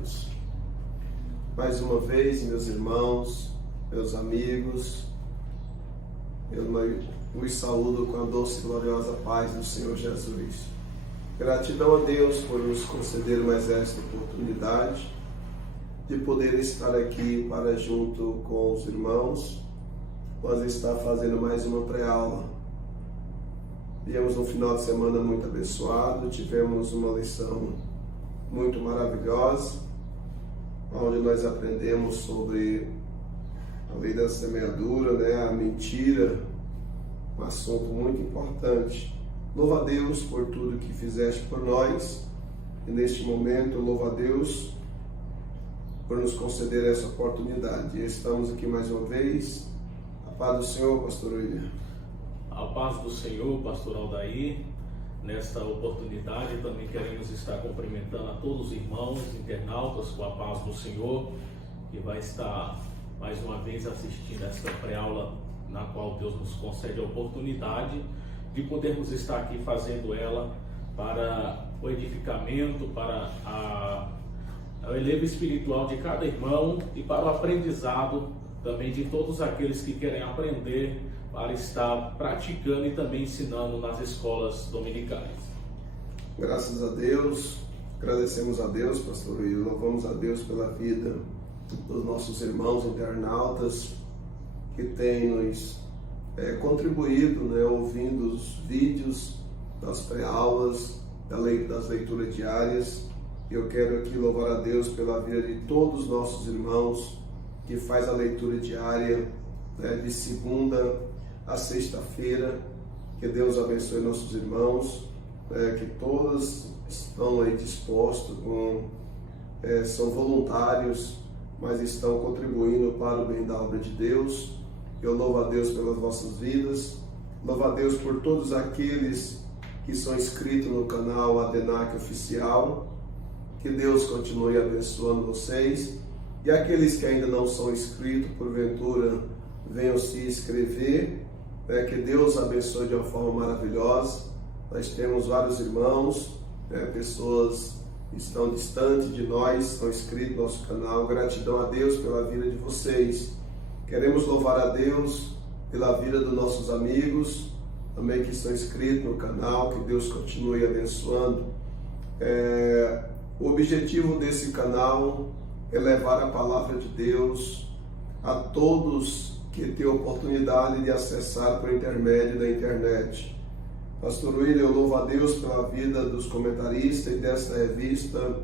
Deus. Mais uma vez, meus irmãos, meus amigos, eu os saúdo com a doce e gloriosa paz do Senhor Jesus. Gratidão a Deus por nos conceder mais esta oportunidade de poder estar aqui para junto com os irmãos, nós está fazendo mais uma pré-aula. Viemos um final de semana muito abençoado, tivemos uma lição muito maravilhosa, onde nós aprendemos sobre a lei da semeadura, a mentira, um assunto muito importante. Louva a Deus por tudo que fizeste por nós, e neste momento louva a Deus por nos conceder essa oportunidade. E estamos aqui mais uma vez. A paz do Senhor, pastor William. A paz do Senhor, pastor Aldair. Nesta oportunidade também queremos estar cumprimentando a todos os irmãos internautas com a paz do Senhor, que vai estar mais uma vez assistindo esta pré-aula, na qual Deus nos concede a oportunidade de podermos estar aqui fazendo ela para o edificamento, para o elevo espiritual de cada irmão e para o aprendizado também de todos aqueles que querem aprender, para estar praticando e também ensinando nas escolas dominicais. Graças a Deus, agradecemos a Deus, pastor, e louvamos a Deus pela vida dos nossos irmãos internautas que têm nos contribuído, ouvindo os vídeos das pré-aulas, das leituras diárias. Eu quero aqui louvar a Deus pela vida de todos os nossos irmãos que faz a leitura diária, de segunda a sexta-feira. Que Deus abençoe nossos irmãos, que todos estão aí dispostos, são voluntários, mas estão contribuindo para o bem da obra de Deus. Eu louvo a Deus pelas vossas vidas, louvo a Deus por todos aqueles que são inscritos no canal Adenac Oficial. Que Deus continue abençoando vocês. E aqueles que ainda não são inscritos, porventura, venham se inscrever. Que Deus abençoe de uma forma maravilhosa. Nós temos vários irmãos, pessoas que estão distantes de nós, estão inscritos no nosso canal. Gratidão a Deus pela vida de vocês. Queremos louvar a Deus pela vida dos nossos amigos, também que estão inscritos no canal. Que Deus continue abençoando. O objetivo desse canal é levar a palavra de Deus a todos que têm oportunidade de acessar por intermédio da internet. Pastor William, eu louvo a Deus pela vida dos comentaristas e desta revista,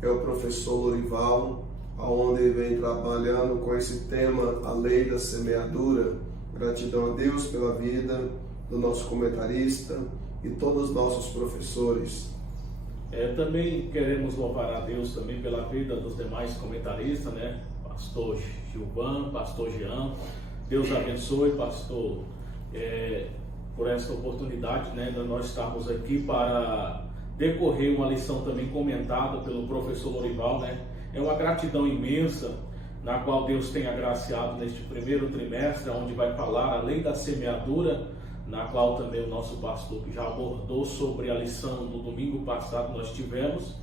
é o professor Lorival, onde ele vem trabalhando com esse tema, a lei da semeadura. Gratidão a Deus pela vida do nosso comentarista e todos os nossos professores. Também queremos louvar a Deus também pela vida dos demais comentaristas, Pastor Gilvan, Pastor Jean. Deus abençoe, pastor, por esta oportunidade, de nós estarmos aqui para decorrer uma lição também comentada pelo professor Lorival, É uma gratidão imensa, na qual Deus tem agraciado neste primeiro trimestre, onde vai falar a lei da semeadura, na qual também o nosso pastor que já abordou sobre a lição do domingo passado nós tivemos,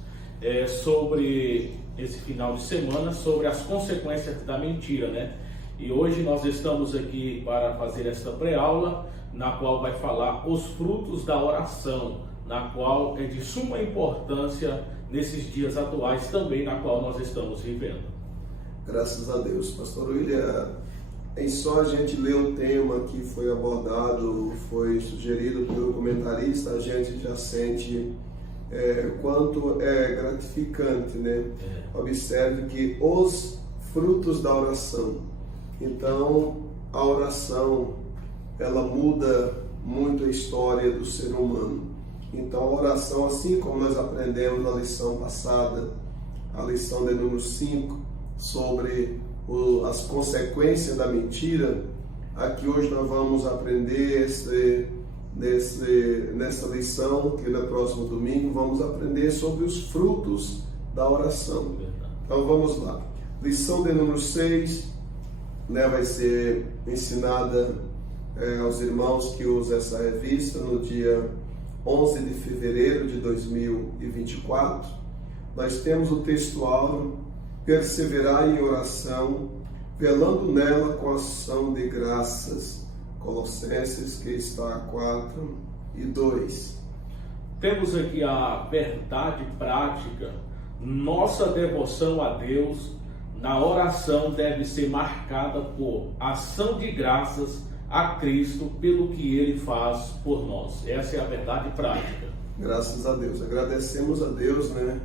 sobre esse final de semana, sobre as consequências da mentira, E hoje nós estamos aqui para fazer esta pré-aula, na qual vai falar os frutos da oração, na qual é de suma importância nesses dias atuais também, na qual nós estamos vivendo. Graças a Deus. Pastor William, em só a gente ler o tema que foi abordado, foi sugerido pelo comentarista, a gente já sente quanto é gratificante, Observe que os frutos da oração. Então, a oração, ela muda muito a história do ser humano. Então, a oração, assim como nós aprendemos na lição passada, a lição de número 5, sobre as consequências da mentira, aqui hoje nós vamos aprender nessa lição, que no próximo domingo vamos aprender sobre os frutos da oração. Então vamos lá. Lição de número 6, vai ser ensinada aos irmãos que usam essa revista no dia 11 de fevereiro de 2024. nós temos o textual: perseverar em oração, velando nela com ação de graças. Colossenses, que está 4:2. Temos aqui a verdade prática. Nossa devoção a Deus na oração deve ser marcada por ação de graças a Cristo pelo que Ele faz por nós. Essa é a verdade prática. Graças a Deus. Agradecemos a Deus, né?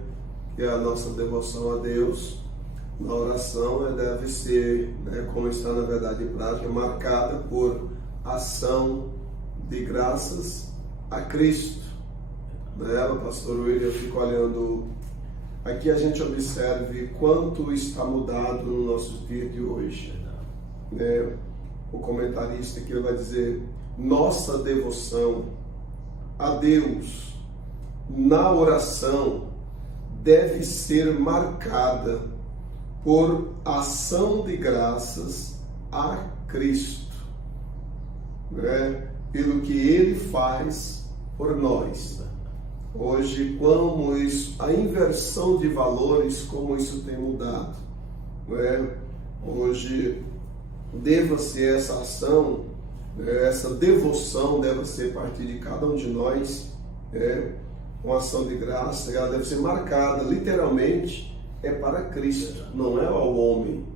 Que a nossa devoção a Deus na oração deve ser, né, como está na verdade prática, marcada por ação de graças a Cristo. Né, pastor William, eu fico olhando aqui, a gente observe quanto está mudado no nosso dia de hoje. Né, o comentarista aqui vai dizer: nossa devoção a Deus na oração deve ser marcada por ação de graças a Cristo, né? Pelo que Ele faz por nós. Hoje, como isso, a inversão de valores, como isso tem mudado, né? Hoje, deva ser essa ação, essa devoção deve ser a partir de cada um de nós, uma ação de graça, ela deve ser marcada, literalmente, para Cristo, não é ao homem.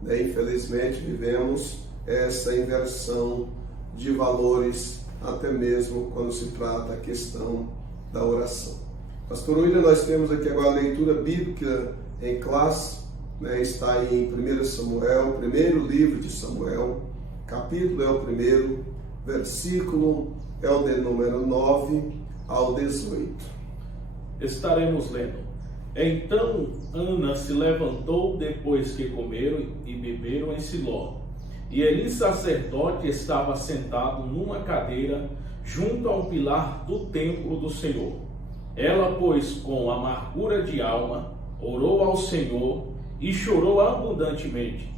Né? Infelizmente, vivemos essa inversão de valores, até mesmo quando se trata a questão da oração. Pastor William, nós temos aqui agora a leitura bíblica em classe, né? Está em 1 Samuel, primeiro livro de Samuel, capítulo é o 1º, versículo é o de número 9 ao 18. Estaremos lendo. Então Ana se levantou depois que comeram e beberam em Siló. E Eli, sacerdote, estava sentado numa cadeira junto a um pilar do templo do Senhor. Ela, pois, com amargura de alma, orou ao Senhor e chorou abundantemente.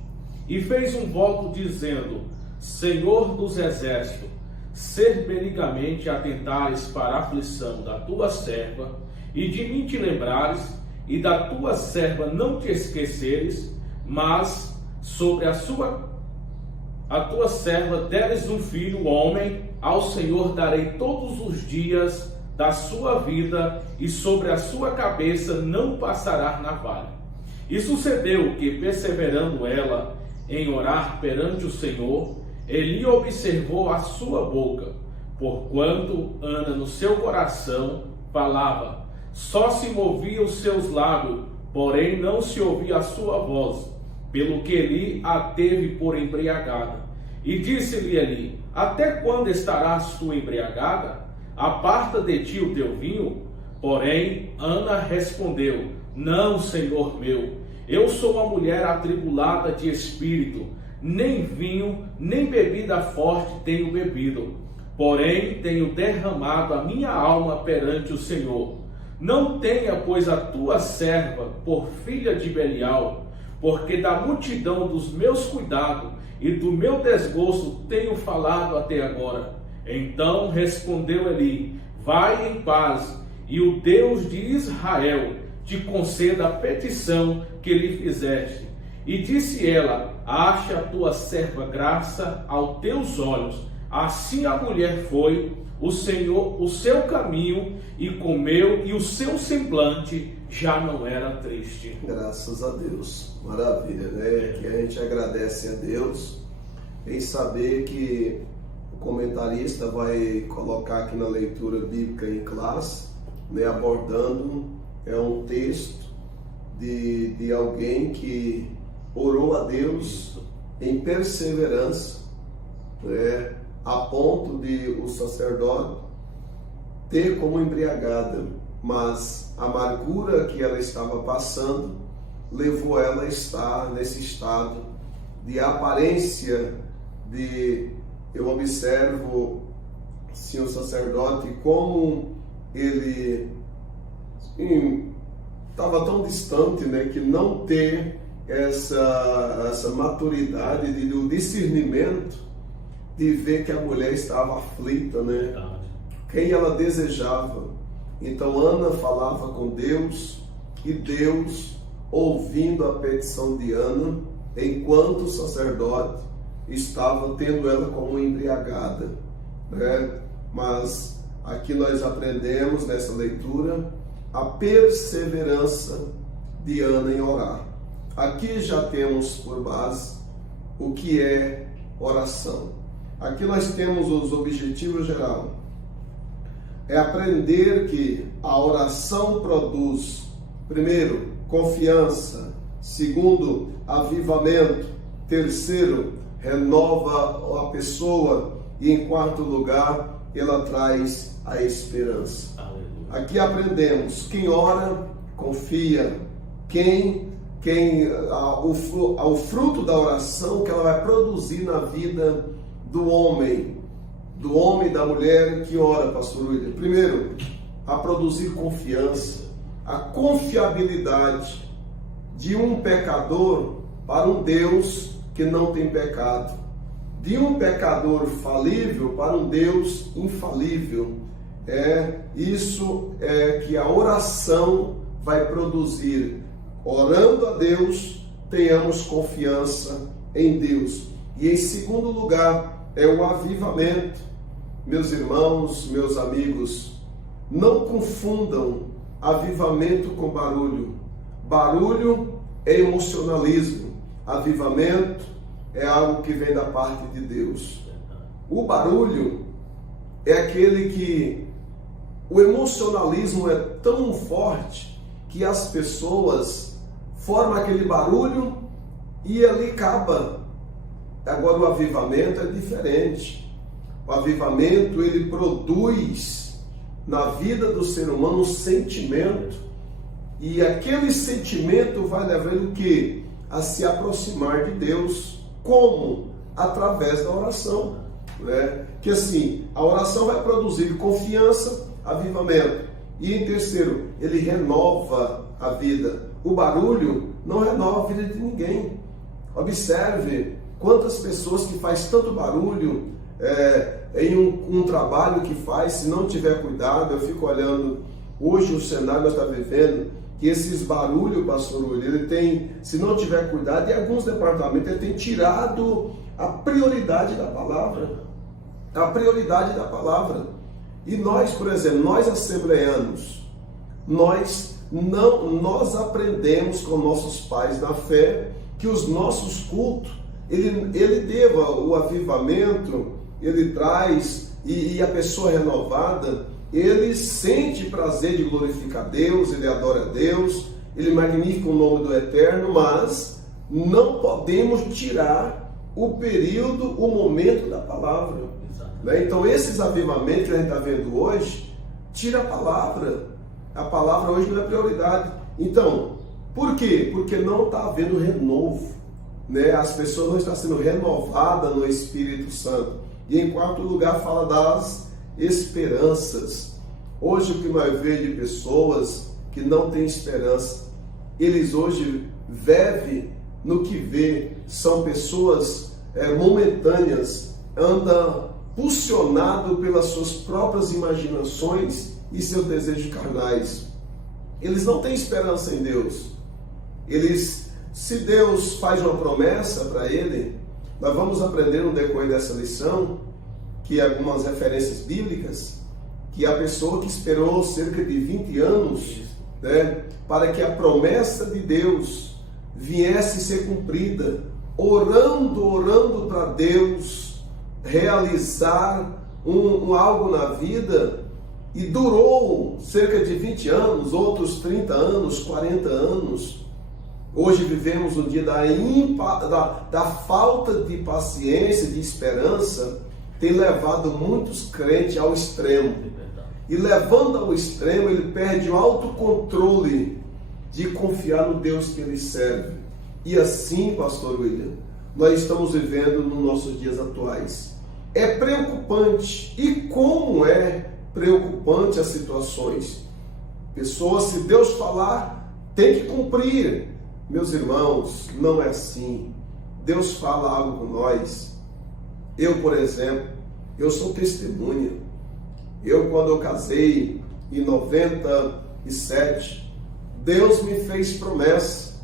E fez um voto dizendo: Senhor dos exércitos, ser benigamente atentares para a aflição da tua serva, e de mim te lembrares, e da tua serva não te esqueceres, mas sobre a tua serva deres um filho, homem, ao Senhor darei todos os dias da sua vida, e sobre a sua cabeça não passará navalha. E sucedeu que, perseverando ela em orar perante o Senhor, Eli observou a sua boca, porquanto Ana no seu coração falava, só se movia os seus lábios, porém não se ouvia a sua voz, pelo que Eli a teve por embriagada. E disse-lhe Eli: até quando estarás tu embriagada? Aparta de ti o teu vinho. Porém Ana respondeu: não, Senhor meu, eu sou uma mulher atribulada de espírito, nem vinho, nem bebida forte tenho bebido, porém tenho derramado a minha alma perante o Senhor. Não tenha, pois, a tua serva por filha de Belial, porque da multidão dos meus cuidados e do meu desgosto tenho falado até agora. Então respondeu Eli: vai em paz, e o Deus de Israel te conceda a petição que lhe fizeste. E disse ela: ache a tua serva graça aos teus olhos. Assim a mulher foi, o Senhor, o seu caminho, e comeu, e o seu semblante já não era triste. Graças a Deus. Maravilha, né? Que a gente agradece a Deus em saber que o comentarista vai colocar aqui na leitura bíblica em classe, né, abordando um texto de alguém que orou a Deus em perseverança, né, a ponto de o sacerdote ter como embriagada, mas a amargura que ela estava passando levou ela a estar nesse estado de aparência de... Eu observo, sim, o sacerdote, como ele estava tão distante, né, que não ter essa maturidade do discernimento de ver que a mulher estava aflita, né? Quem ela desejava. Então Ana falava com Deus, E Deus, ouvindo a petição de Ana, enquanto o sacerdote estava tendo ela como embriagada, né? Mas aqui nós aprendemos nessa leitura a perseverança de Ana em orar. Aqui já temos por base o que é oração. Aqui nós temos os objetivos gerais. É aprender que a oração produz, primeiro, confiança, segundo, avivamento, terceiro, renova a pessoa e, em quarto lugar, ela traz a esperança. Aleluia. Aqui aprendemos, quem ora, confia, o fruto da oração que ela vai produzir na vida do homem e da mulher que ora, pastor William. Primeiro, a produzir confiança, a confiabilidade de um pecador para um Deus que não tem pecado, de um pecador falível para um Deus infalível. Isso é que a oração vai produzir. Orando a Deus, tenhamos confiança em Deus. E em segundo lugar, é o avivamento. Meus irmãos, meus amigos, não confundam avivamento com barulho. Barulho é emocionalismo. Avivamento é algo que vem da parte de Deus. O barulho é aquele que o emocionalismo é tão forte que as pessoas formam aquele barulho e ali acaba. Agora o avivamento é diferente. O avivamento, ele produz na vida do ser humano um sentimento, e aquele sentimento vai levar ele o quê? A se aproximar de Deus. Como? Através da oração, né? Que assim, a oração vai produzir confiança, avivamento. E em terceiro, ele renova a vida. O barulho não renova a vida de ninguém. Observe quantas pessoas que fazem tanto barulho em um trabalho que faz, se não tiver cuidado. Eu fico olhando hoje o cenário que nós estamos vivendo, que esses barulhos, pastor William, ele tem, se não tiver cuidado, em alguns departamentos ele tem tirado a prioridade da palavra. A prioridade da palavra. E nós, por exemplo, nós assembleanos, nós aprendemos com nossos pais na fé que os nossos cultos, ele deva o avivamento, ele traz, e a pessoa renovada, ele sente prazer de glorificar Deus, ele adora a Deus, ele magnifica o nome do Eterno, mas não podemos tirar o período, o momento da palavra. Né? Então esses avivamentos que a gente está vendo hoje, tira a palavra hoje não é prioridade. Então, por quê? Porque não está havendo renovo, né? As pessoas não estão sendo renovadas no Espírito Santo. E em quarto lugar fala das esperanças. Hoje o que nós vemos de pessoas que não têm esperança, eles hoje vivem no que vê, são pessoas momentâneas, andam pulsionado pelas suas próprias imaginações e seus desejos carnais. Eles não têm esperança em Deus. Se Deus faz uma promessa para ele, nós vamos aprender no decorrer dessa lição, que algumas referências bíblicas, que a pessoa que esperou cerca de 20 anos, né, para que a promessa de Deus viesse ser cumprida, orando para Deus realizar algo na vida, e durou cerca de 20 anos, outros 30 anos, 40 anos. Hoje vivemos o dia da falta de paciência, de esperança, tem levado muitos crentes ao extremo. E levando ao extremo, ele perde o autocontrole de confiar no Deus que ele serve. E assim, pastor William, nós estamos vivendo nos nossos dias atuais. É preocupante. E como é preocupante as situações? Pessoas, se Deus falar, tem que cumprir. Meus irmãos, não é assim. Deus fala algo com nós. Eu, por exemplo, eu sou testemunha. Quando eu casei em 97, Deus me fez promessa.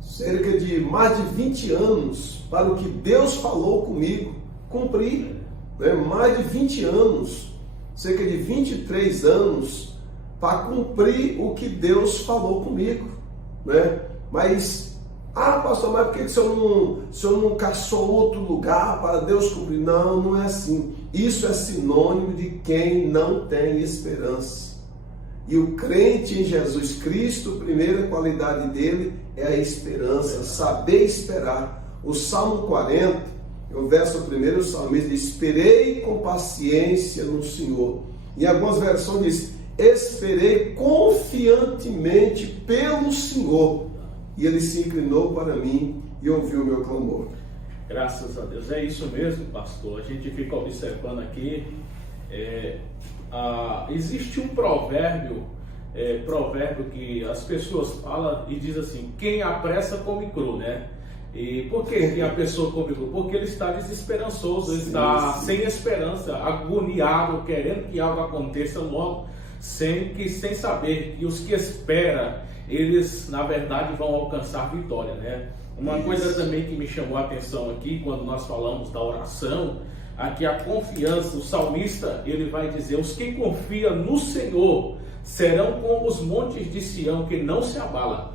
Cerca de mais de 20 anos para o que Deus falou comigo, cumprir. Né? Mais de 20 anos, cerca de 23 anos para cumprir o que Deus falou comigo. Né? Mas, pastor, mas por que o senhor não caçou outro lugar para Deus cumprir? Não, não é assim. Isso é sinônimo de quem não tem esperança. E o crente em Jesus Cristo, a primeira qualidade dele é a esperança, saber esperar. O Salmo 40, o verso 1, o salmista diz: esperei com paciência no Senhor. Em algumas versões diz: esperei confiantemente pelo Senhor, e Ele se inclinou para mim e ouviu o meu clamor. Graças a Deus, é isso mesmo, pastor. A gente fica observando aqui, existe um provérbio que as pessoas falam e diz assim: quem apressa come cru, né? E por que a pessoa come cru? Porque ele está desesperançoso, ele está sem esperança, agoniado, querendo que algo aconteça logo, sem saber que os que esperam, eles na verdade vão alcançar vitória, né? Uma coisa também que me chamou a atenção aqui, quando nós falamos da oração, aqui a confiança, o salmista, ele vai dizer: os que confiam no Senhor serão como os montes de Sião, que não se abalam.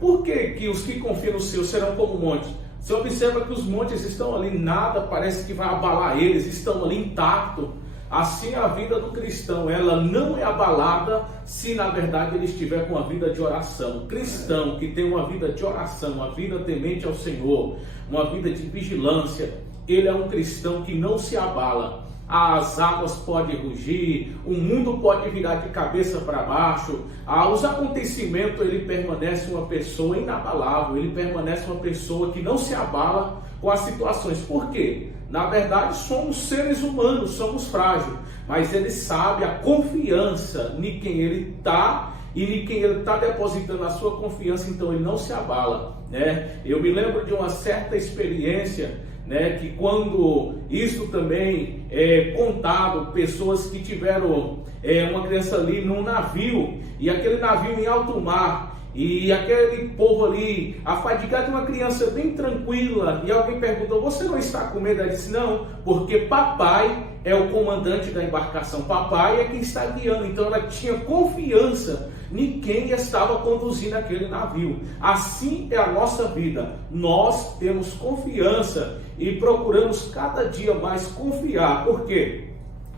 Por que os que confiam no Senhor serão como montes? Você observa que os montes estão ali, nada parece que vai abalar eles, estão ali intactos. Assim a vida do cristão, ela não é abalada se na verdade ele estiver com a vida de oração. O cristão que tem uma vida de oração, uma vida temente ao Senhor, uma vida de vigilância, ele é um cristão que não se abala. As águas podem rugir, o mundo pode virar de cabeça para baixo, os acontecimentos, ele permanece uma pessoa inabalável, ele permanece uma pessoa que não se abala com as situações. Por quê? Na verdade, somos seres humanos, somos frágeis, mas ele sabe a confiança em quem ele está e em quem ele está depositando a sua confiança, então ele não se abala, né? Eu me lembro de uma certa experiência, né, que quando isso também é contado, pessoas que tiveram uma criança ali num navio, e aquele navio em alto mar, e aquele povo ali, afadigado, de uma criança bem tranquila, e alguém perguntou: você não está com medo? Ela disse: não, porque papai é o comandante da embarcação, papai é quem está guiando. Então ela tinha confiança em quem estava conduzindo aquele navio. Assim é a nossa vida, nós temos confiança e procuramos cada dia mais confiar. Por quê?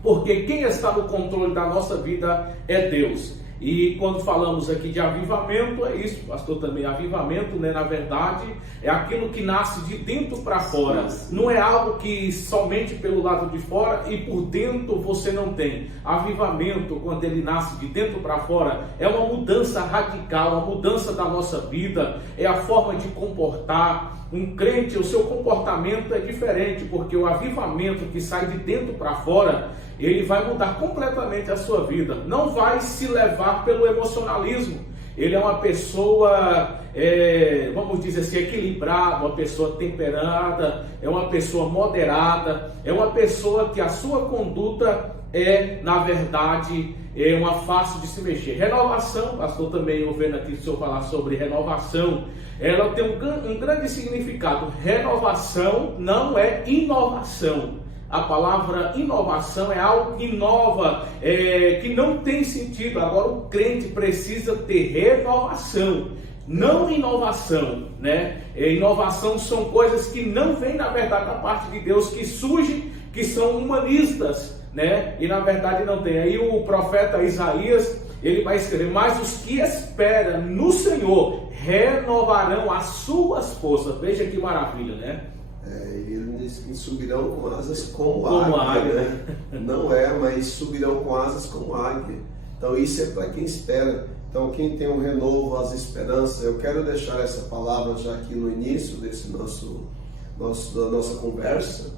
Porque quem está no controle da nossa vida é Deus. E quando falamos aqui de avivamento, é isso, pastor, também. Avivamento, né, na verdade, é aquilo que nasce de dentro para fora. Não é algo que somente pelo lado de fora e por dentro você não tem. Avivamento, quando ele nasce de dentro para fora, é uma mudança radical, uma mudança da nossa vida, é a forma de comportar. Um crente, o seu comportamento é diferente, porque o avivamento que sai de dentro para fora, ele vai mudar completamente a sua vida. Não vai se levar pelo emocionalismo. Ele é uma pessoa, vamos dizer assim, equilibrada, uma pessoa temperada, é uma pessoa moderada, é uma pessoa que a sua conduta na verdade, uma fácil de se mexer. Renovação, pastor, também ouvindo aqui o senhor falar sobre renovação, ela tem um grande significado. Renovação não é inovação. A palavra inovação é algo que inova, que não tem sentido. Agora o crente precisa ter renovação, não inovação, né? Inovação são coisas que não vêm na verdade da parte de Deus, que surgem, que são humanistas, né? E na verdade não tem. Aí o profeta Isaías, ele vai escrever: mas os que esperam no Senhor renovarão as suas forças. Veja que maravilha, né? Ele diz que subirão com asas como águia, né? Não mas subirão com asas como águia. Então isso é para quem espera. Então quem tem um renovo, as esperanças. Eu quero deixar essa palavra já aqui no início desse da nossa conversa.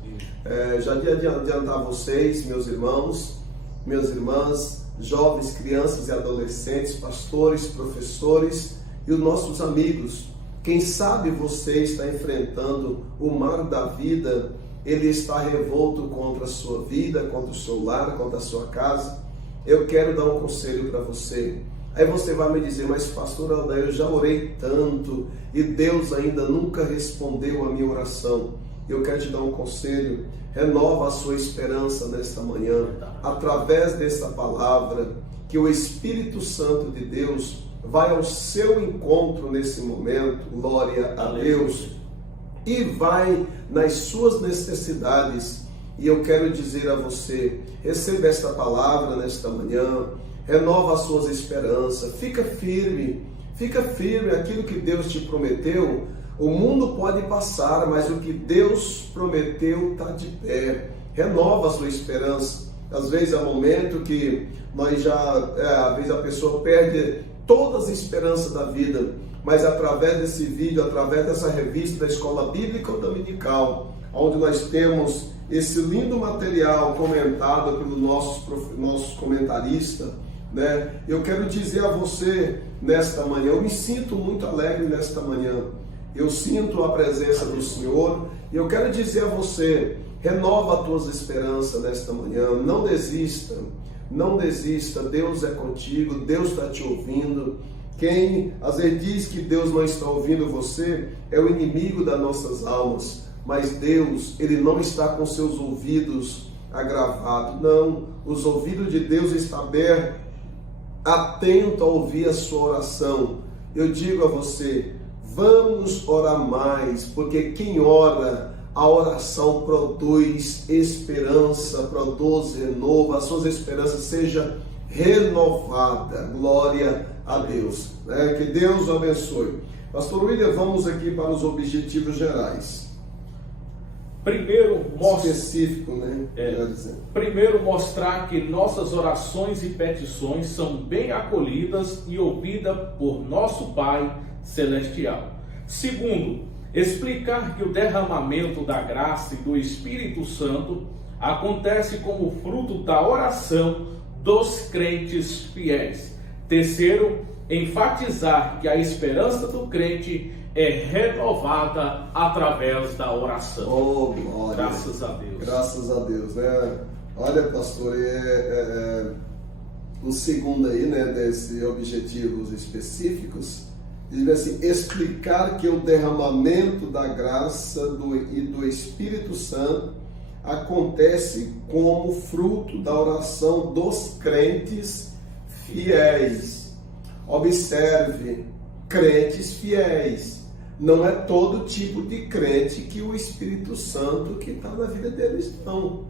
Já de adiantar vocês, meus irmãos, minhas irmãs, jovens, crianças e adolescentes, pastores, professores e os nossos amigos. Quem sabe você está enfrentando o mar da vida, ele está revolto contra a sua vida, contra o seu lar, contra a sua casa. Eu quero dar um conselho para você. Aí você vai me dizer, mas pastor Aldair, eu já orei tanto e Deus ainda nunca respondeu a minha oração. Eu quero te dar um conselho, renova a sua esperança nesta manhã, através desta palavra, que o Espírito Santo de Deus vai ao seu encontro nesse momento, glória a Deus, e vai nas suas necessidades. E eu quero dizer a você, receba esta palavra nesta manhã, renova as suas esperanças, fica firme, aquilo que Deus te prometeu. O mundo pode passar, mas o que Deus prometeu está de pé. Renova a sua esperança. Às vezes é um momento que às vezes a pessoa perde todas as esperanças da vida, mas através desse vídeo, através dessa revista da Escola Bíblica Dominical, onde nós temos esse lindo material comentado pelos nossos comentaristas, né? Eu quero dizer a você nesta manhã, eu me sinto muito alegre nesta manhã, eu sinto a presença do Senhor, e eu quero dizer a você, renova as tuas esperanças nesta manhã, não desista, Deus é contigo, Deus está te ouvindo. Quem às vezes diz que Deus não está ouvindo você, é o inimigo das nossas almas, mas Deus, Ele não está com seus ouvidos agravados, não, os ouvidos de Deus estão abertos, atento a ouvir a sua oração. Eu digo a você, vamos orar mais, porque quem ora, a oração produz esperança, produz renovo, as suas esperanças seja renovada. Glória a Deus. Que Deus o abençoe. Pastor William, vamos aqui para os objetivos gerais. Primeiro, específico, né? Primeiro, mostrar que nossas orações e petições são bem acolhidas e ouvidas por nosso Pai Celestial. Segundo, explicar que o derramamento da graça e do Espírito Santo acontece como fruto da oração dos crentes fiéis. Terceiro, enfatizar que a esperança do crente é renovada através da oração. Oh, glória. Graças a Deus. Graças a Deus, né? Olha, pastor, o segundo aí, né, desses objetivos específicos, diz assim, explicar que o derramamento da graça e do Espírito Santo acontece como fruto da oração dos crentes fiéis. Observe, crentes fiéis. Não é todo tipo de crente que o Espírito Santo que está na vida deles, não.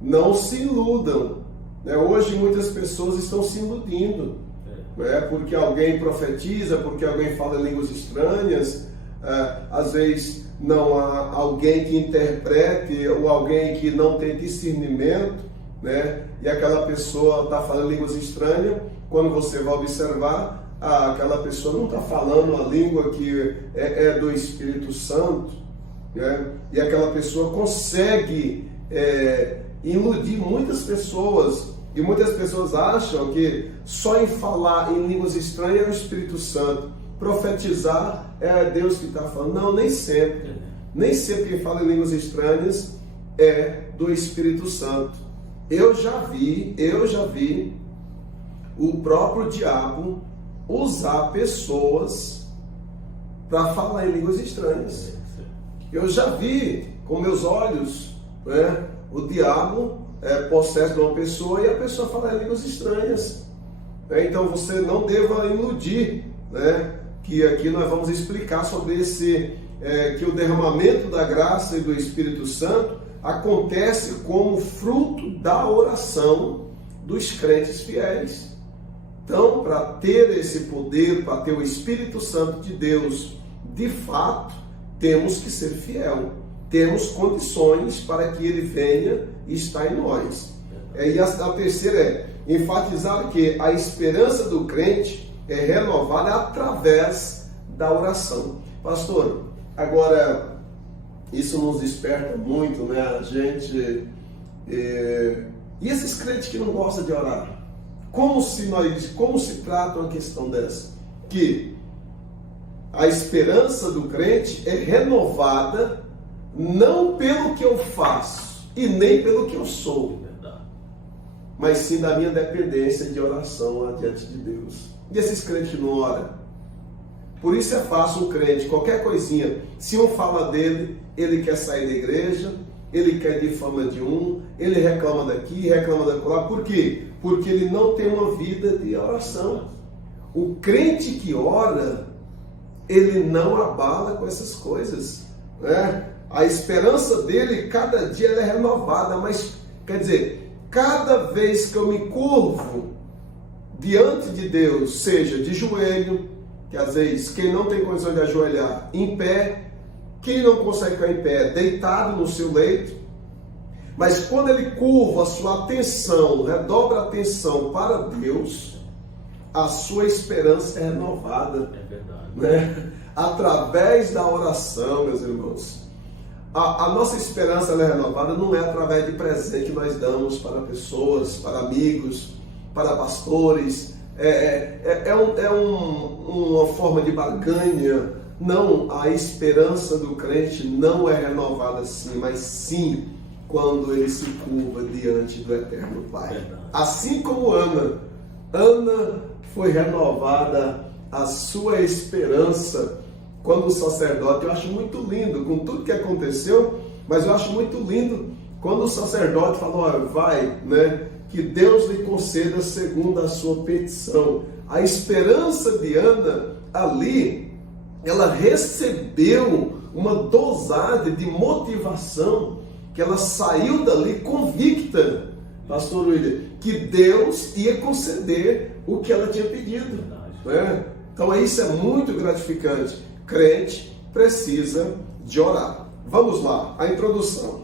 Não se iludam. Hoje muitas pessoas estão se iludindo. Porque alguém profetiza, porque alguém fala línguas estranhas, às vezes não há alguém que interprete ou alguém que não tem discernimento, né? E aquela pessoa está falando línguas estranhas, quando você vai observar, aquela pessoa não está falando a língua que é do Espírito Santo, né? E aquela pessoa consegue iludir muitas pessoas, e muitas pessoas acham que só em falar em línguas estranhas é o Espírito Santo, profetizar é Deus que está falando. Não, nem sempre. Nem sempre quem fala em línguas estranhas é do Espírito Santo. Eu já vi o próprio diabo usar pessoas para falar em línguas estranhas. Eu já vi com meus olhos, né, o diabo possessa uma pessoa e a pessoa fala em línguas estranhas. Então você não deva iludir, né, que aqui nós vamos explicar sobre que o derramamento da graça e do Espírito Santo acontece como fruto da oração dos crentes fiéis. Então, para ter esse poder, para ter o Espírito Santo de Deus, de fato, temos que ser fiel. Temos condições para que ele venha e está em nós. E a terceira é enfatizar que a esperança do crente é renovada através da oração. Pastor, agora, isso nos desperta muito, né? A gente... E esses crentes que não gostam de orar? Como se trata uma questão dessa? Que a esperança do crente é renovada não pelo que eu faço e nem pelo que eu sou, mas sim da minha dependência de oração diante de Deus. E esses crentes que não oram? Por isso é fácil um crente, qualquer coisinha, se um fala dele, ele quer sair da igreja, ele quer de fama de um, ele reclama daqui, reclama daquela. Por quê? Porque ele não tem uma vida de oração. O crente que ora, ele não abala com essas coisas, né? A esperança dele, cada dia ela é renovada, mas, quer dizer, cada vez que eu me curvo diante de Deus, seja de joelho, que às vezes quem não tem condição de ajoelhar, em pé, quem não consegue ficar em pé, deitado no seu leito, mas quando ele curva a sua atenção, redobra a atenção para Deus, a sua esperança é renovada. É verdade. Né? Através da oração, meus irmãos. A nossa esperança ela é renovada não é através de presente que nós damos para pessoas, para amigos, para pastores. Uma forma de barganha. Não, a esperança do crente não é renovada assim, mas sim quando ele se curva diante do Eterno Pai. Verdade. Assim como Ana foi renovada a sua esperança quando o sacerdote, eu acho muito lindo, com tudo que aconteceu, mas eu acho muito lindo quando o sacerdote falou, olha, vai, né, que Deus lhe conceda segundo a sua petição. A esperança de Ana ali, ela recebeu uma dosagem de motivação, que ela saiu dali convicta, pastor William, que Deus ia conceder o que ela tinha pedido. Né? Então isso é muito gratificante. Crente precisa de orar. Vamos lá, a introdução.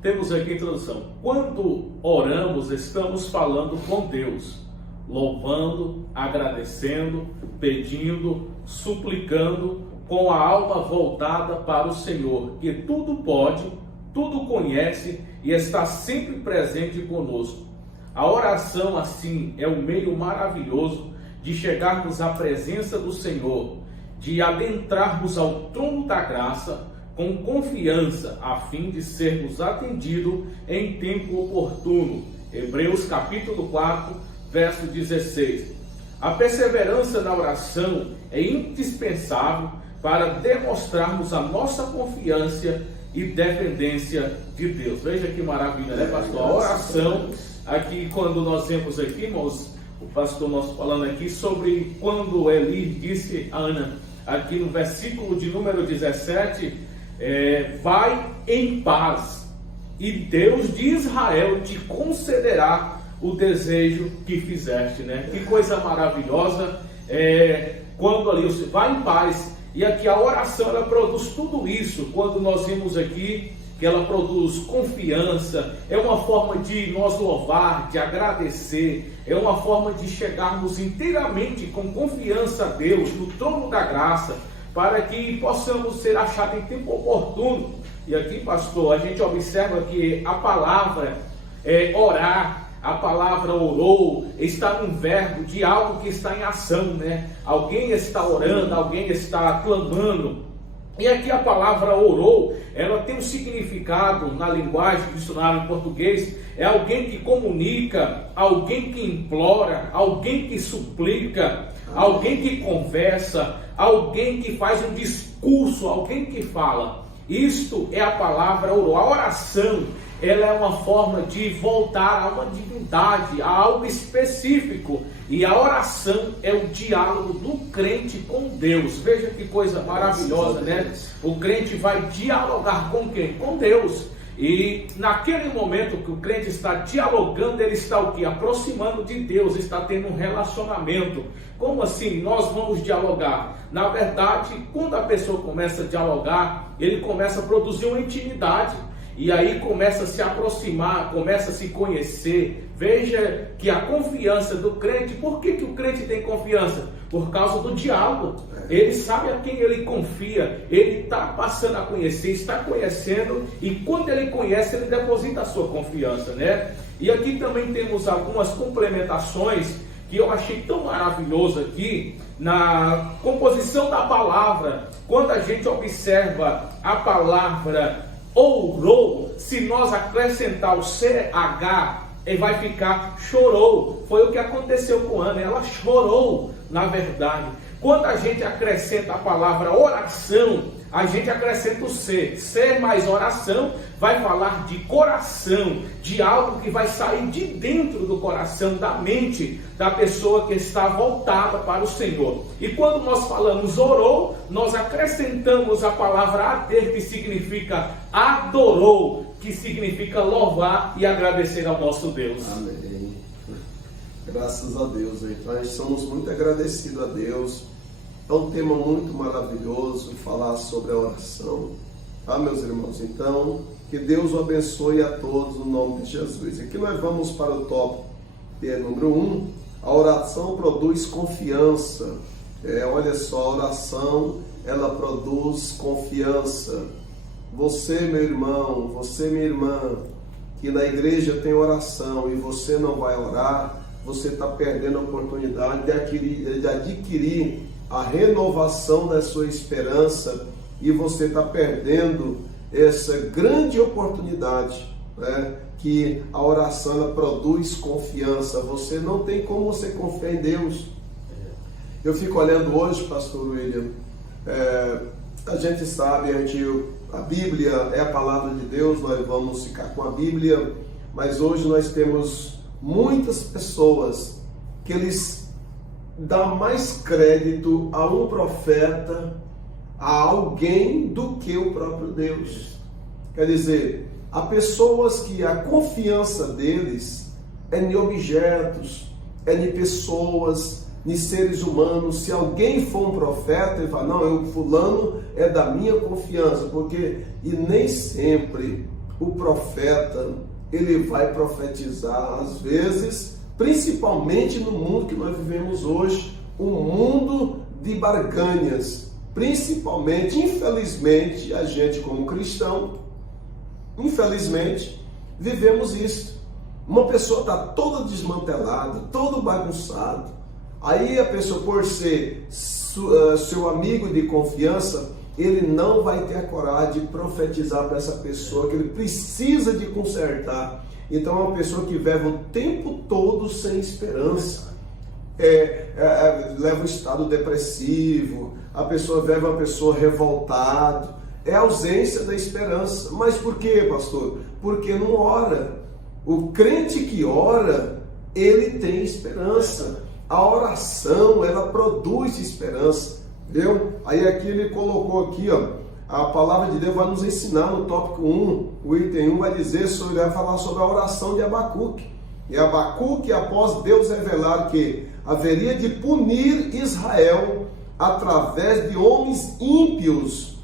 Temos aqui a introdução. Quando oramos, estamos falando com Deus, louvando, agradecendo, pedindo, suplicando, com a alma voltada para o Senhor, que tudo pode, tudo conhece e está sempre presente conosco. A oração, assim, é um meio maravilhoso de chegarmos à presença do Senhor, de adentrarmos ao trono da graça com confiança, a fim de sermos atendidos em tempo oportuno. Hebreus capítulo 4, verso 16. A perseverança na oração é indispensável para demonstrarmos a nossa confiança e dependência de Deus. Veja que maravilha, né, pastor? A oração, aqui quando nós vemos aqui, irmãos, o pastor nosso falando aqui sobre quando Eli disse a Ana, aqui no versículo de número 17, vai em paz, e Deus de Israel te concederá o desejo que fizeste, né? Que coisa maravilhosa, quando ali você vai em paz, e aqui a oração ela produz tudo isso, quando nós vimos aqui que ela produz confiança, é uma forma de nós louvar, de agradecer, é uma forma de chegarmos inteiramente com confiança a Deus, no trono da graça, para que possamos ser achados em tempo oportuno. E aqui, pastor, a gente observa que a palavra orar, a palavra orou, está num verbo de algo que está em ação, né? Alguém está orando, alguém está clamando. E aqui a palavra orou, ela tem um significado na linguagem do dicionário em português, é alguém que comunica, alguém que implora, alguém que suplica, alguém que conversa, alguém que faz um discurso, alguém que fala. Isto é a palavra orou. A oração, ela é uma forma de voltar a uma divindade, a algo específico. E a oração é o diálogo do crente com Deus. Veja que coisa maravilhosa, né? O crente vai dialogar com quem? Com Deus. E naquele momento que o crente está dialogando, ele está o quê? Aproximando de Deus, está tendo um relacionamento. Como assim nós vamos dialogar? Na verdade, quando a pessoa começa a dialogar, ele começa a produzir uma intimidade. E aí começa a se aproximar, começa a se conhecer. Veja que a confiança do crente, por que o crente tem confiança? Por causa do diálogo. Ele sabe a quem ele confia, ele está passando a conhecer, está conhecendo, e quando ele conhece, ele deposita a sua confiança, né? E aqui também temos algumas complementações que eu achei tão maravilhoso aqui, na composição da palavra. Quando a gente observa a palavra orou, se nós acrescentar o CH e vai ficar, chorou. Foi o que aconteceu com Ana, ela chorou, na verdade. Quando a gente acrescenta a palavra oração, a gente acrescenta o ser. Ser mais oração vai falar de coração, de algo que vai sair de dentro do coração, da mente da pessoa que está voltada para o Senhor. E quando nós falamos orou, nós acrescentamos a palavra ater, que significa adorou, que significa louvar e agradecer ao nosso Deus. Amém. Graças a Deus. Então, nós somos muito agradecidos a Deus. É um tema muito maravilhoso falar sobre a oração, tá, meus irmãos? Então, que Deus o abençoe a todos no nome de Jesus. Aqui nós vamos para o tópico, que é número 1, a oração produz confiança. Olha só, a oração, ela produz confiança. Você, meu irmão, você, minha irmã, que na igreja tem oração e você não vai orar, você está perdendo a oportunidade de adquirir a renovação da sua esperança, e você está perdendo essa grande oportunidade, né? Que a oração ela produz confiança. Você não tem como você confiar em Deus. Eu fico olhando hoje, pastor William, a gente sabe, a Bíblia é a palavra de Deus, nós vamos ficar com a Bíblia, mas hoje nós temos muitas pessoas que eles dá mais crédito a um profeta, a alguém, do que o próprio Deus. Quer dizer, há pessoas que a confiança deles é em objetos, é em pessoas, em seres humanos. Se alguém for um profeta, ele fala, não, fulano é da minha confiança, e nem sempre o profeta, ele vai profetizar, às vezes, principalmente no mundo que nós vivemos hoje, um mundo de barganhas. Principalmente, infelizmente, a gente como cristão, infelizmente, vivemos isso. Uma pessoa está toda desmantelada, todo bagunçado. Aí a pessoa, por ser seu amigo de confiança, ele não vai ter a coragem de profetizar para essa pessoa que ele precisa de consertar. Então é uma pessoa que vive o tempo todo sem esperança, leva um estado depressivo, a pessoa vive uma pessoa revoltada, é a ausência da esperança. Mas por quê, pastor? Porque não ora. O crente que ora, ele tem esperança. A oração, ela produz esperança, viu? Aí aqui ele colocou aqui, a palavra de Deus vai nos ensinar no tópico 1, o item 1 vai dizer, vai falar sobre a oração de Abacuque. E Abacuque, após Deus revelar que haveria de punir Israel através de homens ímpios,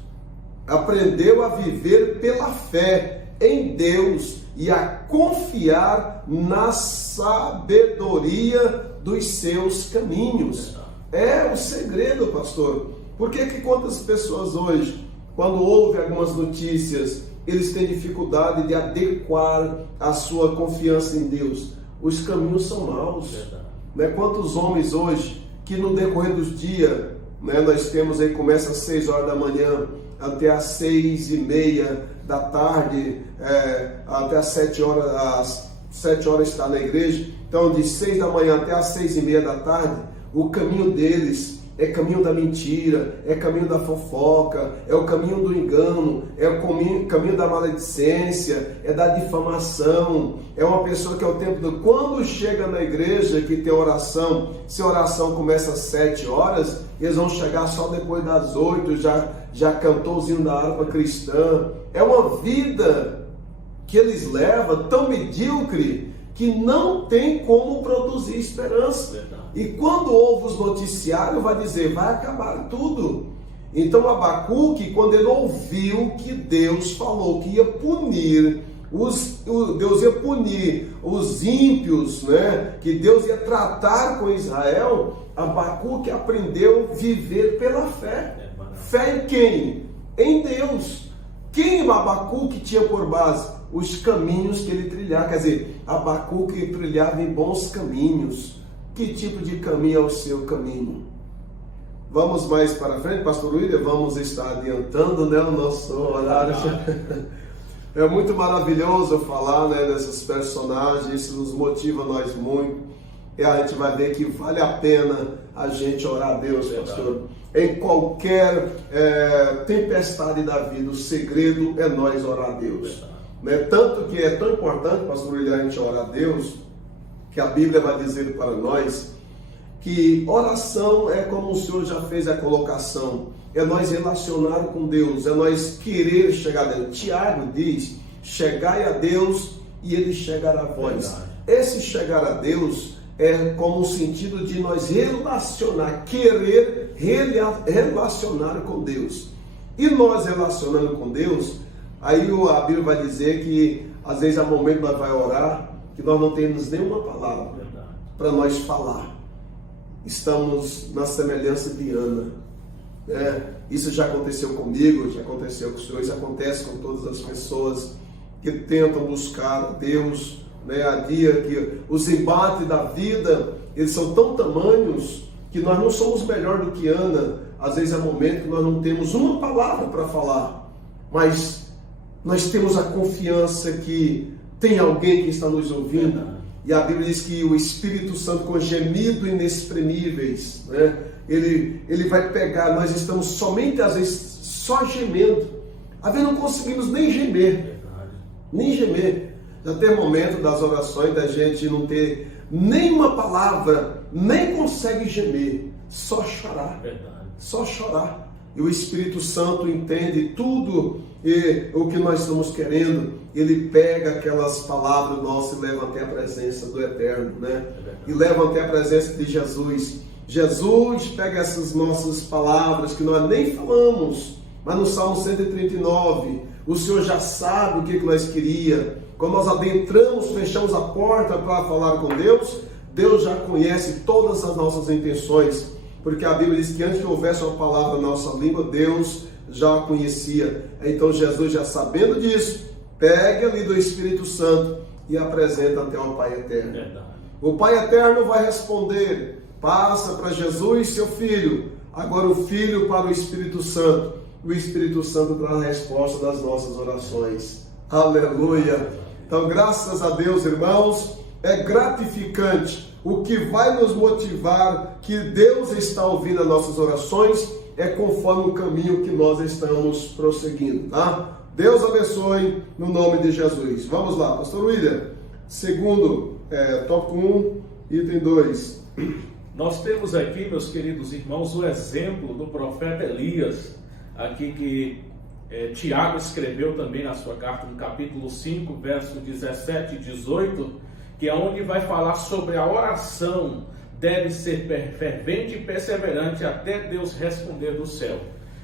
aprendeu a viver pela fé em Deus e a confiar na sabedoria dos seus caminhos. É o segredo, pastor. Por que quantas pessoas hoje, quando ouvem algumas notícias, eles têm dificuldade de adequar a sua confiança em Deus? Os caminhos são maus. Né? Quantos homens hoje, que no decorrer dos dias, né, nós temos aí, começa às 6 horas da manhã, até às 6:30 da tarde, até às 7 horas está na igreja. Então, de 6 da manhã até às 6:30 da tarde, o caminho deles é caminho da mentira, é caminho da fofoca, é o caminho do engano, é o caminho da maledicência, é da difamação. É uma pessoa que é o tempo do... Quando chega na igreja que tem oração, se a oração começa às 7 horas, eles vão chegar só depois das 8, já cantou o hino da harpa cristã. É uma vida que eles levam tão medíocre que não tem como produzir esperança. Verdade. E quando ouve os noticiários, vai dizer, vai acabar tudo. Então Abacuque, quando ele ouviu que Deus falou que ia punir Deus ia punir os ímpios, né? Que Deus ia tratar com Israel, Abacuque aprendeu a viver pela fé. Fé em quem? Em Deus. Quem Abacuque tinha por base? Os caminhos que ele trilhava. Quer dizer, Abacuque trilhava em bons caminhos. Que tipo de caminho é o seu caminho? Vamos mais para frente, pastor William, vamos estar adiantando, né, o nosso horário. É muito maravilhoso falar, né, desses personagens, isso nos motiva nós muito. E a gente vai ver que vale a pena a gente orar a Deus, pastor. Em qualquer tempestade da vida, o segredo é nós orar a Deus. Né? Tanto que é tão importante, pastor, a gente orar a Deus, que a Bíblia vai dizer para nós que oração é como o Senhor já fez a colocação, é nós relacionar com Deus, é nós querer chegar a Deus. Tiago diz, chegai a Deus e Ele chegará a vós. Esse chegar a Deus é como o sentido de nós relacionar, querer relacionar com Deus. E nós relacionando com Deus, aí a Bíblia vai dizer que às vezes há momento que nós vai orar, que nós não temos nenhuma palavra para nós falar. Estamos na semelhança de Ana. Isso já aconteceu comigo, já aconteceu com o Senhor, isso acontece com todas as pessoas que tentam buscar a Deus, né? A dia que os embates da vida, eles são tão tamanhos que nós não somos melhor do que Ana. Às vezes é momento que nós não temos uma palavra para falar, mas nós temos a confiança que tem alguém que está nos ouvindo. E a Bíblia diz que o Espírito Santo, com gemido inexprimíveis, né, ele vai pegar, nós estamos somente às vezes só gemendo, às vezes não conseguimos nem gemer, já tem momento das orações da gente não ter nenhuma palavra, nem consegue gemer, só chorar, só chorar. E o Espírito Santo entende tudo o que nós estamos querendo. Ele pega aquelas palavras nossas e leva até a presença do Eterno, né? E leva até a presença de Jesus. Jesus pega essas nossas palavras que nós nem falamos, mas no Salmo 139, o Senhor já sabe o que nós queríamos. Quando nós adentramos, fechamos a porta para falar com Deus, Deus já conhece todas as nossas intenções. Porque a Bíblia diz que antes que houvesse uma palavra na nossa língua, Deus já a conhecia. Então Jesus, já sabendo disso, pega ali do Espírito Santo e apresenta até o Pai Eterno. O Pai Eterno vai responder, passa para Jesus, seu Filho. Agora o Filho para o Espírito Santo. O Espírito Santo traz a resposta das nossas orações. Aleluia! Então, graças a Deus, irmãos, é gratificante. O que vai nos motivar que Deus está ouvindo as nossas orações é conforme o caminho que nós estamos prosseguindo, tá? Deus abençoe no nome de Jesus. Vamos lá, pastor William. Segundo, tópico 1, item 2. Nós temos aqui, meus queridos irmãos, o exemplo do profeta Elias, aqui que Tiago escreveu também na sua carta, no capítulo 5, verso 17 e 18, que é onde vai falar sobre a oração deve ser fervente e perseverante até Deus responder do céu.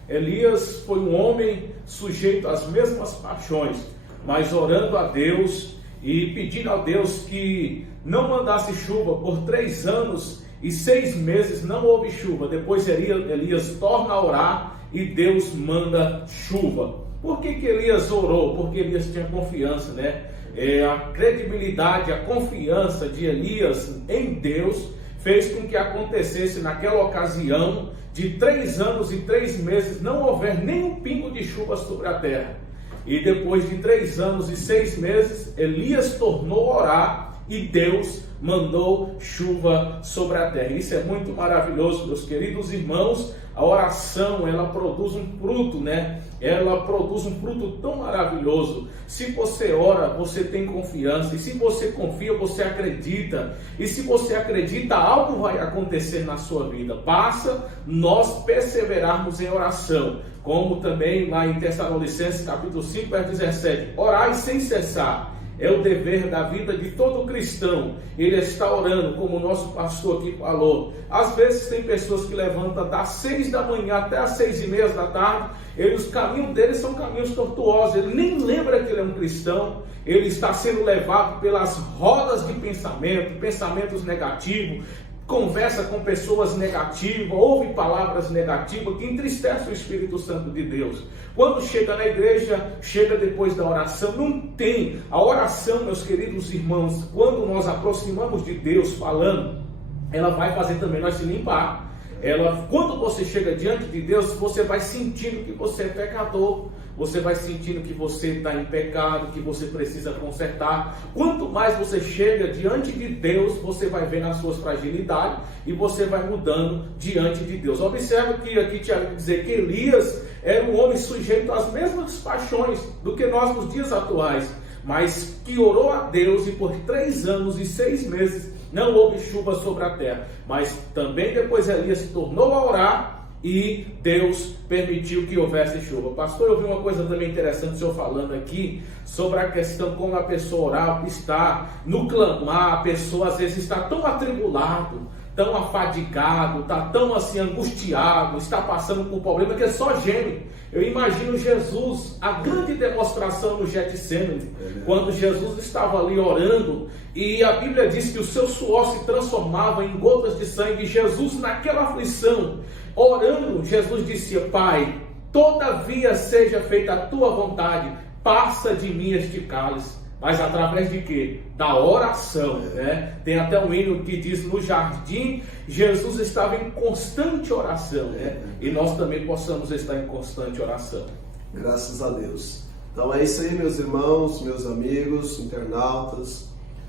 Elias foi um homem sujeito às mesmas paixões, mas orando a Deus e pedindo a Deus que não mandasse chuva por 3 anos e 6 meses, não houve chuva. Depois Elias torna a orar e Deus manda chuva. Por que Elias orou? Porque Elias tinha confiança, né? A credibilidade, a confiança de Elias em Deus fez com que acontecesse naquela ocasião de 3 anos e 3 meses não houver nenhum pingo de chuva sobre a terra. E depois de 3 anos e 6 meses, Elias tornou a orar e Deus mandou chuva sobre a terra. Isso é muito maravilhoso, meus queridos irmãos. A oração, ela produz um fruto, né? Ela produz um fruto tão maravilhoso. Se você ora, você tem confiança. E se você confia, você acredita. E se você acredita, algo vai acontecer na sua vida. Basta nós perseverarmos em oração. Como também lá em Tessalonicenses, capítulo 5, verso 17. Orai sem cessar. É o dever da vida de todo cristão. Ele está orando, como o nosso pastor aqui falou. Às vezes tem pessoas que levantam das 6 da manhã até as 6:30 da tarde. Os caminhos deles são caminhos tortuosos. Ele nem lembra que ele é um cristão. Ele está sendo levado pelas rodas de pensamento, pensamentos negativos. Conversa com pessoas negativas, ouve palavras negativas que entristecem o Espírito Santo de Deus. Quando chega na igreja, chega depois da oração, não tem. A oração, meus queridos irmãos, quando nós aproximamos de Deus falando, ela vai fazer também nós se limpar. Quando você chega diante de Deus, você vai sentindo que você é pecador, você vai sentindo que você está em pecado, que você precisa consertar. Quanto mais você chega diante de Deus, você vai vendo as suas fragilidades e você vai mudando diante de Deus. Observe que aqui Tiago dizer que Elias era um homem sujeito às mesmas paixões do que nós nos dias atuais, mas que orou a Deus e por 3 anos e 6 meses não houve chuva sobre a terra. Mas também depois Elias se tornou a orar e Deus permitiu que houvesse chuva. Pastor, eu vi uma coisa também interessante o senhor falando aqui sobre a questão como a pessoa orar está no clamar. A pessoa às vezes está tão atribulado, tão afadigado, está tão assim angustiado, está passando por um problema que é só geme. Eu imagino Jesus, a grande demonstração no Getsemane, quando Jesus estava ali orando, e a Bíblia diz que o seu suor se transformava em gotas de sangue. Jesus, naquela aflição, orando, Jesus disse: Pai, todavia seja feita a tua vontade, passa de mim este cálice. Mas através de quê? Da oração, né? Tem até um hino que diz: no jardim, Jesus estava em constante oração, né? E nós também possamos estar em constante oração. Graças a Deus. Então é isso aí, meus irmãos, meus amigos, internautas,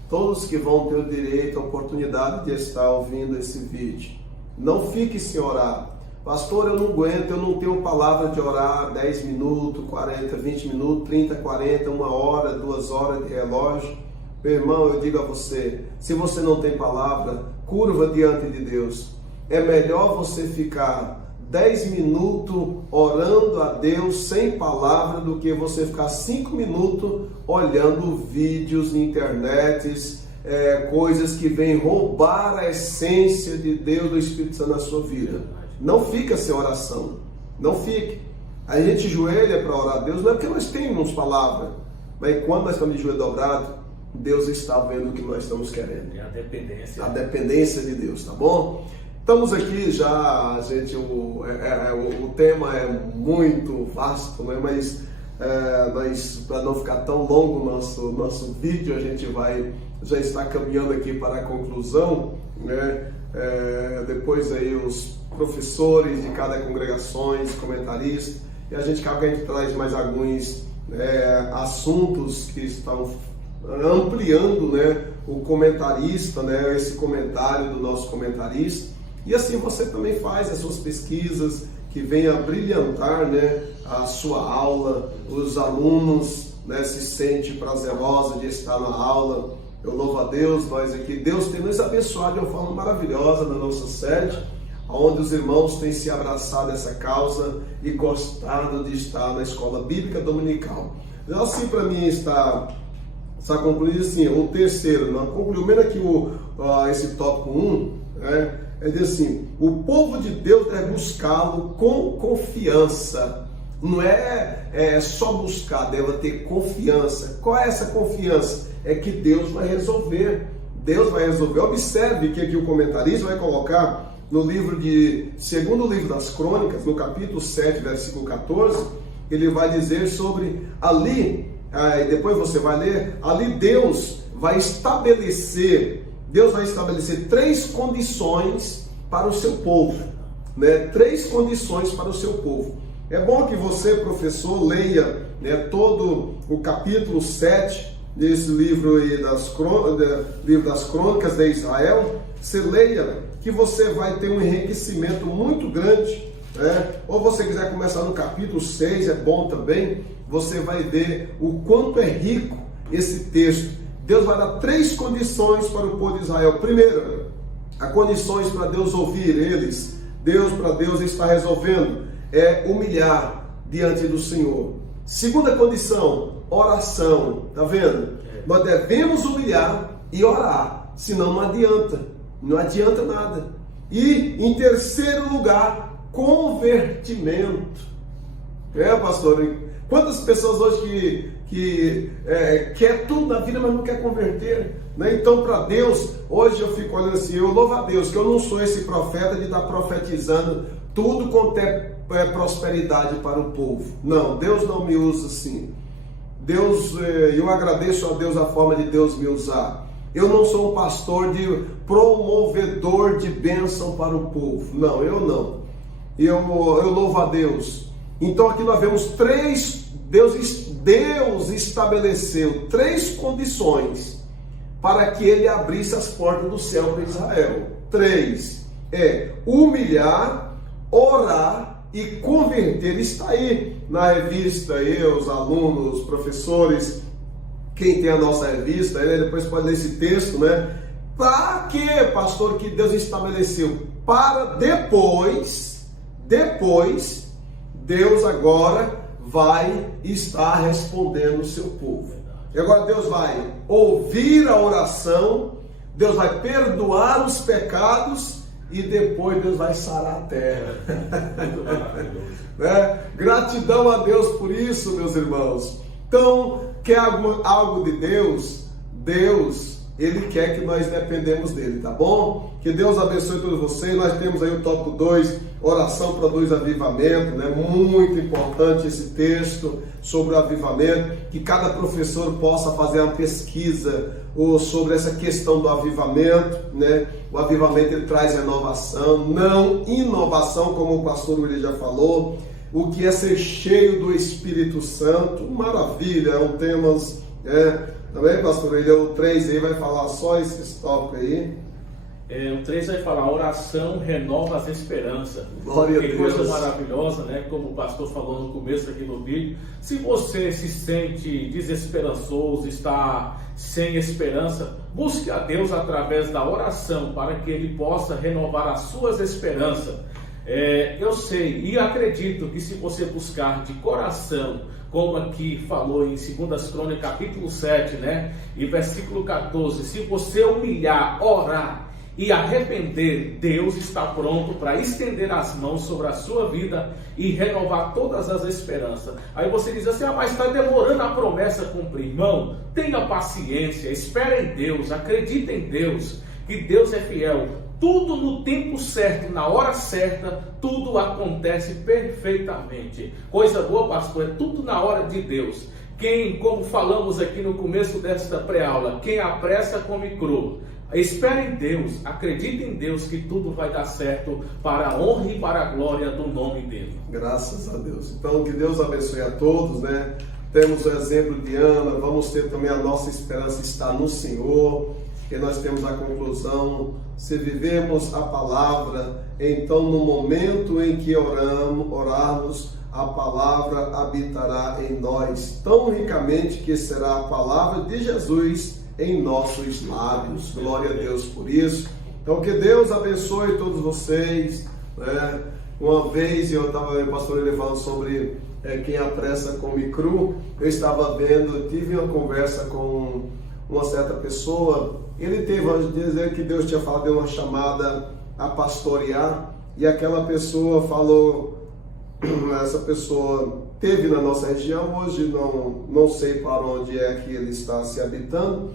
todos que vão ter o direito, a oportunidade de estar ouvindo esse vídeo. Não fique sem orar. Pastor, eu não aguento, eu não tenho palavra de orar 10 minutos, 40, 20 minutos, 30, 40, 1 hora, 2 horas de relógio. Meu irmão, eu digo a você, se você não tem palavra, curva diante de Deus. É melhor você ficar 10 minutos orando a Deus sem palavra do que você ficar 5 minutos olhando vídeos na internet, coisas que vêm roubar a essência de Deus, do Espírito Santo na sua vida. Não fica sem oração, não fique. A gente joelha para orar a Deus, não é porque nós temos palavra, mas quando nós estamos de joelho dobrado, Deus está vendo o que nós estamos querendo. É a dependência. A dependência de Deus, tá bom? Estamos aqui já, gente, o tema é muito vasto, né? Mas para não ficar tão longo o nosso vídeo, a gente já está caminhando aqui para a conclusão, né? Depois aí os professores de cada congregação, comentaristas, e a gente traz mais alguns assuntos que estão ampliando, né, o comentarista, né, esse comentário do nosso comentarista, e assim você também faz as suas pesquisas que venham a brilhantar, né, a sua aula. Os alunos, né, se sentem prazerosos de estar na aula. Eu louvo a Deus, nós aqui, Deus tem nos abençoado de uma forma maravilhosa na nossa sede, onde os irmãos têm se abraçado essa causa e gostado de estar na escola bíblica dominical. Já assim, para mim, está concluído assim, o terceiro, não concluiu menos aqui esse tópico 1, né? É dizer assim: o povo de Deus deve buscá-lo com confiança. Não é só buscar, deve ter confiança. Qual é essa confiança? É que Deus vai resolver. Deus vai resolver. Observe que aqui o comentarista vai colocar no segundo livro das Crônicas, no capítulo 7, versículo 14, ele vai dizer sobre ali, depois você vai ler, ali Deus vai estabelecer 3 condições para o seu povo, né? 3 condições para o seu povo. É bom que você, professor, leia, né, todo o capítulo 7 desse livro aí livro das Crônicas de Israel. Você leia, que você vai ter um enriquecimento muito grande, né? Ou você quiser começar no capítulo 6, é bom também. Você vai ver o quanto é rico esse texto. Deus vai dar 3 condições para o povo de Israel. Primeiro, as condições para Deus ouvir eles. Para Deus está resolvendo, é humilhar diante do Senhor. Segunda condição, oração. Tá vendo? Nós devemos humilhar e orar, senão não adianta nada. E em terceiro lugar, convertimento. Pastor, quantas pessoas hoje que quer tudo na vida, mas não quer converter, né? Então, para Deus, hoje eu fico olhando assim, eu louvo a Deus que eu não sou esse profeta de estar profetizando tudo quanto é prosperidade para o povo. Não, Deus não me usa assim. Eu agradeço a Deus a forma de Deus me usar. Eu não sou um pastor de promovedor de bênção para o povo. Não, eu não. Eu louvo a Deus. Então aqui nós vemos Deus estabeleceu 3 condições para que ele abrisse as portas do céu para Israel. 3 é humilhar, orar e converter. Está aí na revista, os alunos, os professores, quem tem a nossa revista, depois pode ler esse texto, né? Para que, pastor, que Deus estabeleceu? Para depois, Deus agora vai estar respondendo o seu povo. E agora Deus vai ouvir a oração, Deus vai perdoar os pecados e depois Deus vai sarar a terra. Né? Gratidão a Deus por isso, meus irmãos. Então, quer algo de Deus? Deus, Ele quer que nós dependemos dele, tá bom? Que Deus abençoe todos vocês. Nós temos aí o tópico 2, oração produz avivamento, né? Muito importante esse texto sobre o avivamento, que cada professor possa fazer uma pesquisa sobre essa questão do avivamento, né? O avivamento ele traz renovação, não inovação, como o pastor William já falou. O que é ser cheio do Espírito Santo, maravilha, é um tema, também, pastor William, o 3 aí vai falar só esse tópico aí. O 3 vai falar, oração renova as esperanças. Glória a Deus. Que coisa maravilhosa, né? Como o pastor falou no começo aqui no vídeo. Se você se sente desesperançoso, está sem esperança, busque a Deus através da oração para que Ele possa renovar as suas esperanças. Eu sei e acredito que se você buscar de coração, como aqui falou em 2 Crônicas capítulo 7, né? E versículo 14, se você humilhar, orar e arrepender, Deus está pronto para estender as mãos sobre a sua vida e renovar todas as esperanças. Aí você diz assim, mas está demorando a promessa cumprir. Irmão, tenha paciência, espere em Deus, acredite em Deus, que Deus é fiel. Tudo no tempo certo, na hora certa, tudo acontece perfeitamente. Coisa boa, pastor, é tudo na hora de Deus. Como falamos aqui no começo desta pré-aula, quem apressa come cru. Espere em Deus, acredite em Deus que tudo vai dar certo para a honra e para a glória do nome dele. Graças a Deus. Então que Deus abençoe a todos, né? Temos o exemplo de Ana, vamos ter também a nossa esperança está no Senhor, e nós temos a conclusão, se vivemos a palavra, então no momento em que orarmos, a palavra habitará em nós, tão ricamente que será a palavra de Jesus em nossos lábios. Glória a Deus por isso. Então que Deus abençoe todos vocês, né? Uma vez eu estava, o pastor ele falando sobre quem apressa come cru. Eu estava vendo, tive uma conversa com uma certa pessoa. Ele teve a dizer que Deus tinha falado de uma chamada a pastorear, e aquela pessoa falou, essa pessoa teve na nossa região, hoje não sei para onde é que ele está se habitando,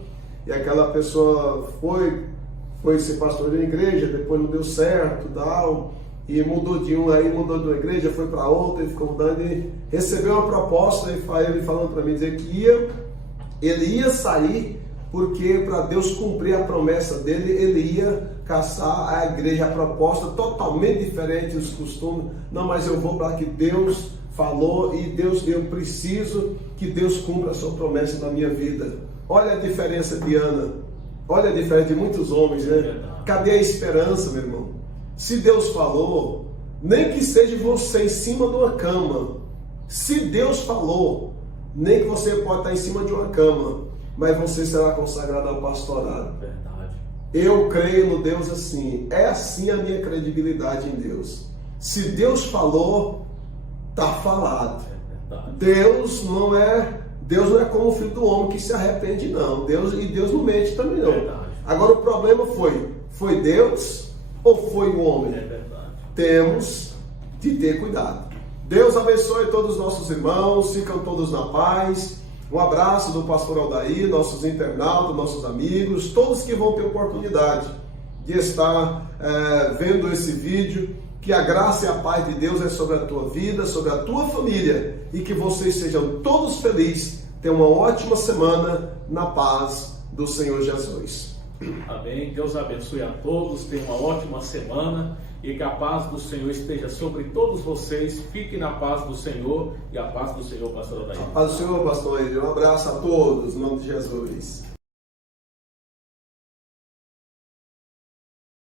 e aquela pessoa foi ser pastorear na igreja, depois não deu certo, e mudou de uma igreja, foi para outra, e ficou mudando, e recebeu uma proposta, e ele falando para mim, dizer que ele ia sair, porque para Deus cumprir a promessa dele, ele ia caçar a igreja, a proposta totalmente diferente dos costumes. Não, mas eu vou para que Deus falou, e eu preciso que Deus cumpra a sua promessa na minha vida. Olha a diferença de Ana, olha a diferença de muitos homens, né? Cadê a esperança, meu irmão? Se Deus falou, nem que seja você em cima de uma cama, se Deus falou, nem que você pode estar em cima de uma cama, mas você será consagrado ao pastorado. Verdade. Eu creio no Deus assim. É assim a minha credibilidade em Deus. Se Deus falou, está falado. Deus não é como o filho do homem que se arrepende, não. Deus não mente também, não. Verdade. Agora o problema foi Deus ou foi o homem? É verdade. Temos de ter cuidado. Deus abençoe todos os nossos irmãos, ficam todos na paz. Um abraço do pastor Aldair, nossos internautas, nossos amigos, todos que vão ter oportunidade de estar vendo esse vídeo. Que a graça e a paz de Deus é sobre a tua vida, sobre a tua família, e que vocês sejam todos felizes. Tenham uma ótima semana na paz do Senhor Jesus. Amém. Deus abençoe a todos. Tenham uma ótima semana e que a paz do Senhor esteja sobre todos vocês. Fiquem na paz do Senhor e a paz do Senhor, pastor Adair. A paz do Senhor, pastor Adair. Um abraço a todos, em nome de Jesus.